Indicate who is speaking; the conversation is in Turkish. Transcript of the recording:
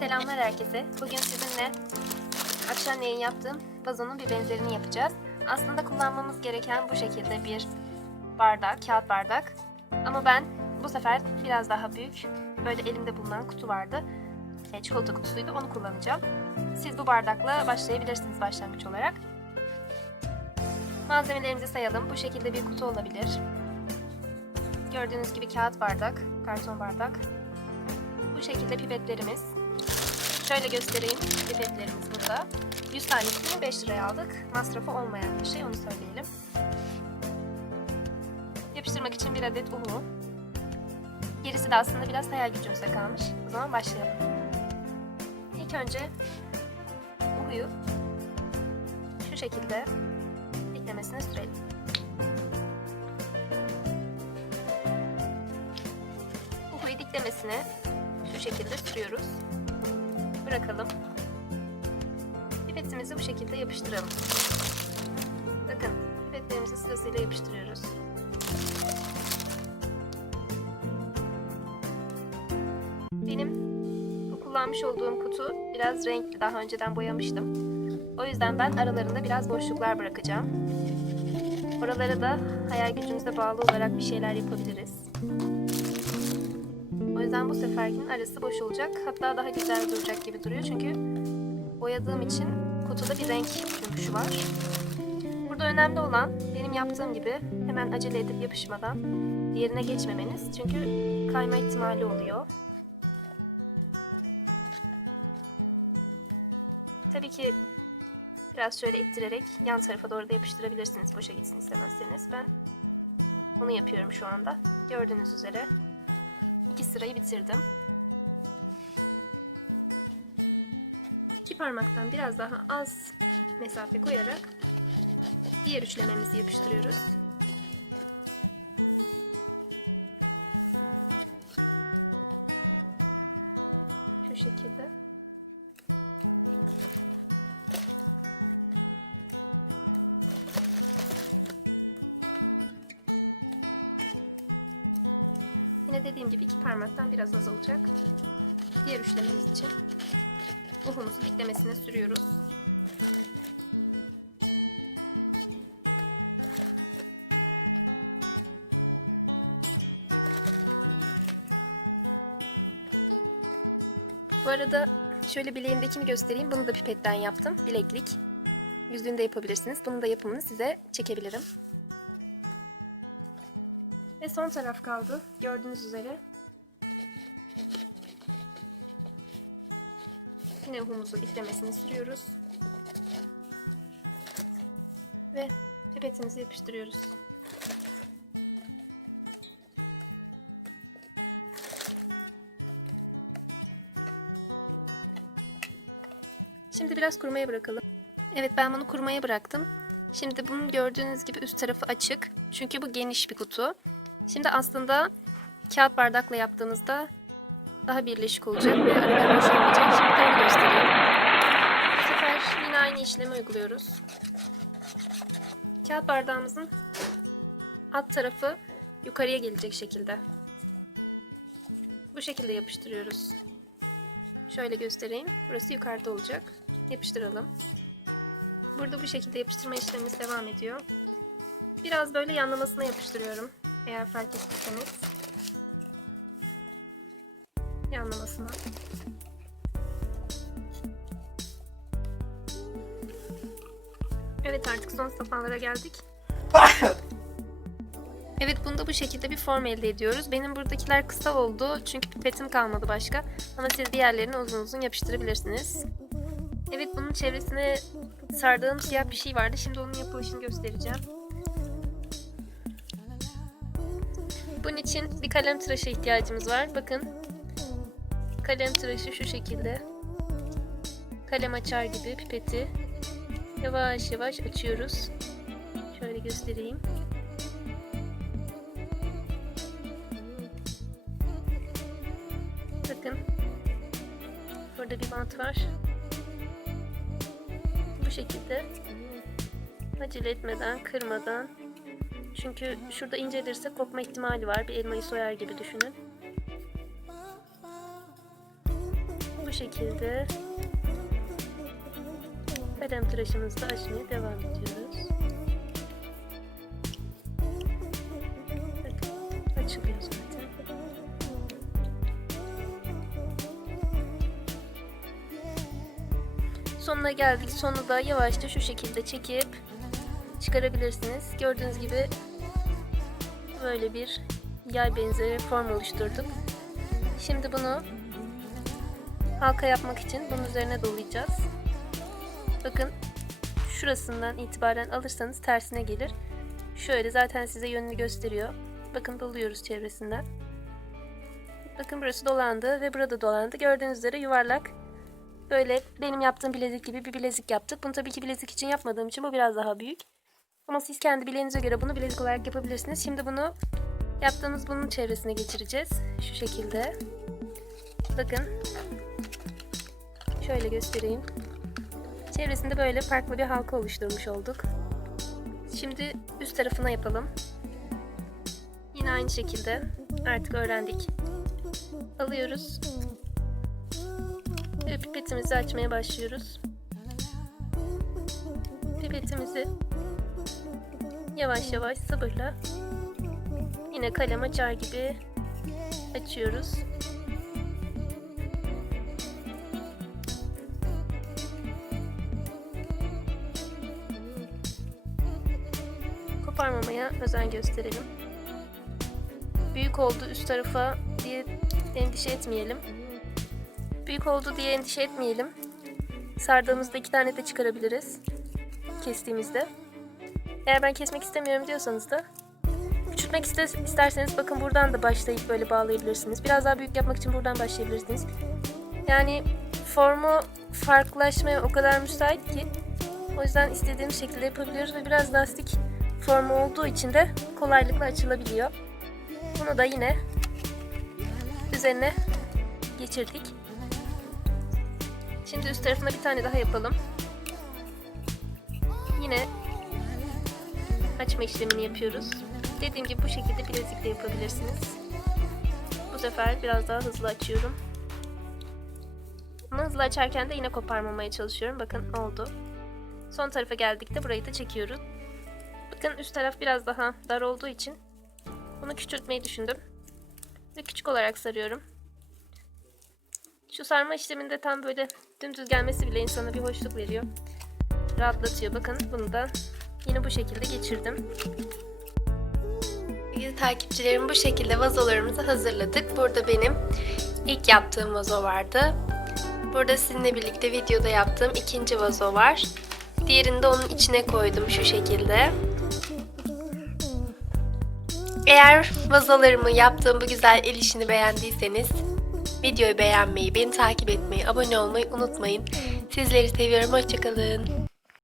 Speaker 1: Selamlar herkese. Bugün sizinle akşamleyin yaptığım vazonun bir benzerini yapacağız. Aslında kullanmamız gereken bu şekilde bir bardak, kağıt bardak. Ama ben bu sefer biraz daha büyük, böyle elimde bulunan kutu vardı. E, çikolata kutusuydu, onu kullanacağım. Siz bu bardakla başlayabilirsiniz başlangıç olarak. Malzemelerimizi sayalım. Bu şekilde bir kutu olabilir. Gördüğünüz gibi kağıt bardak, karton bardak. Bu şekilde pipetlerimiz. Şöyle göstereyim. Pipetlerimiz burada. 100 tanesini 5 liraya aldık. Masrafı olmayan bir şey onu söyleyelim. Yapıştırmak için bir adet uhu. Gerisi de aslında biraz hayal gücümüze kalmış. O zaman başlayalım. İlk önce uhuyu şu şekilde eklemesine sürelim. Uhuyu diklemesine şu şekilde sürüyoruz. Bırakalım. Pipetimizi bu şekilde yapıştıralım. Bakın pipetlerimizi sırasıyla yapıştırıyoruz. Benim bu kullanmış olduğum kutu biraz renkli. Daha önceden boyamıştım. O yüzden ben aralarında biraz boşluklar bırakacağım. Oralara da hayal gücümüze bağlı olarak bir şeyler yapabiliriz. O yüzden bu seferkinin arası boş olacak. Hatta daha güzel duracak gibi duruyor. Çünkü boyadığım için kutuda bir renk cümbüşü var. Burada önemli olan benim yaptığım gibi hemen acele edip yapışmadan diğerine geçmemeniz. Çünkü kayma ihtimali oluyor. Tabii ki biraz şöyle ittirerek yan tarafa doğru da yapıştırabilirsiniz boşa gitsin istemezseniz. Ben onu yapıyorum şu anda. Gördüğünüz üzere İki sırayı bitirdim. İki parmaktan biraz daha az mesafe koyarak diğer üçlememizi yapıştırıyoruz. Şu şekilde. Yine dediğim gibi iki parmaktan biraz az olacak. Diğer üçlememiz için uhumuzu diklemesine sürüyoruz. Bu arada şöyle bileğimdekini göstereyim. Bunu da pipetten yaptım. Bileklik. Yüzüğünü de yapabilirsiniz. Bunun da yapımını size çekebilirim. Ve son taraf kaldı. Gördüğünüz üzere. Yine uhumuzu diklemesini sürüyoruz. Ve pipetimizi yapıştırıyoruz. Şimdi biraz kurumaya bırakalım. Evet ben bunu kurumaya bıraktım. Şimdi bunun gördüğünüz gibi üst tarafı açık. Çünkü bu geniş bir kutu. Şimdi aslında kağıt bardakla yaptığınızda daha birleşik olacak ve aralar boşalmayacak. Şimdi de onu göstereyim. Bu sefer yine aynı işlemi uyguluyoruz. Kağıt bardağımızın alt tarafı yukarıya gelecek şekilde. Bu şekilde yapıştırıyoruz. Şöyle göstereyim. Burası yukarıda olacak. Yapıştıralım. Burada bu şekilde yapıştırma işlemimiz devam ediyor. Biraz böyle yanlamasına yapıştırıyorum. Eğer fark ettiyseniz. Yanlamasına. Evet artık son safhalara geldik. Evet bunda bu şekilde bir form elde ediyoruz. Benim buradakiler kısa oldu çünkü pipetim kalmadı başka. Ama siz diğerlerini uzun uzun yapıştırabilirsiniz. Evet bunun çevresine sardığım siyah bir şey vardı. Şimdi onun yapılışını göstereceğim. Bunun için bir kalem tıraşı ihtiyacımız var. Bakın. Kalem tıraşı şu şekilde. Kalem açar gibi pipeti yavaş yavaş açıyoruz. Şöyle göstereyim. Bakın. Burada bir bant var. Bu şekilde acele etmeden, kırmadan çünkü şurada incelirse kopma ihtimali var. Bir elmayı soyar gibi düşünün. Bu şekilde kalem tıraşımızı açmaya devam ediyoruz. Bakın, açılıyor zaten. Sonuna geldik. Sonu da yavaşça şu şekilde çekip çıkarabilirsiniz. Gördüğünüz gibi böyle bir yay benzeri form oluşturduk. Şimdi bunu halka yapmak için bunun üzerine dolayacağız. Bakın şurasından itibaren alırsanız tersine gelir. Şöyle zaten size yönünü gösteriyor. Bakın doluyoruz çevresinden. Bakın burası dolandı ve burada dolandı. Gördüğünüz üzere yuvarlak böyle benim yaptığım bilezik gibi bir bilezik yaptık. Bunu tabii ki bilezik için yapmadığım için bu biraz daha büyük. Ama siz kendi bileğinize göre bunu bilezik olarak yapabilirsiniz. Şimdi bunu yaptığımız bunun çevresine geçireceğiz. Şu şekilde. Bakın. Şöyle göstereyim. Çevresinde böyle farklı bir halka oluşturmuş olduk. Şimdi üst tarafına yapalım. Yine aynı şekilde artık öğrendik. Alıyoruz. Ve pipetimizi açmaya başlıyoruz. Pipetimizi yavaş yavaş sabırla yine kalem açar gibi açıyoruz. Koparmamaya özen gösterelim. Büyük oldu üst tarafa diye endişe etmeyelim. Büyük oldu diye endişe etmeyelim. Sardığımızda iki tane de çıkarabiliriz. Kestiğimizde. Eğer ben kesmek istemiyorum diyorsanız da küçültmek iste- isterseniz bakın buradan da başlayıp böyle bağlayabilirsiniz. Biraz daha büyük yapmak için buradan başlayabilirsiniz. Yani formu farklılaşmaya o kadar müsait ki o yüzden istediğimiz şekilde yapabiliyoruz ve biraz lastik formu olduğu için de kolaylıkla açılabiliyor. Bunu da yine üzerine geçirdik. Şimdi üst tarafına bir tane daha yapalım. Yine açma işlemini yapıyoruz. Dediğim gibi bu şekilde bilezikle yapabilirsiniz. Bu sefer biraz daha hızlı açıyorum. Ama hızlı açarken de yine koparmamaya çalışıyorum. Bakın oldu. Son tarafa geldik de burayı da çekiyoruz. Bakın üst taraf biraz daha dar olduğu için bunu küçültmeyi düşündüm. Ve küçük olarak sarıyorum. Şu sarma işleminde tam böyle dümdüz gelmesi bile insana bir hoşluk veriyor. Rahatlatıyor. Bakın bunu da yine bu şekilde geçirdim. Sevgili takipçilerim bu şekilde vazolarımızı hazırladık. Burada benim ilk yaptığım vazo vardı. Burada sizinle birlikte videoda yaptığım ikinci vazo var. Diğerini de onun içine koydum şu şekilde. Eğer vazolarımı yaptığım bu güzel el işini beğendiyseniz videoyu beğenmeyi, beni takip etmeyi, abone olmayı unutmayın. Sizleri seviyorum. Hoşçakalın.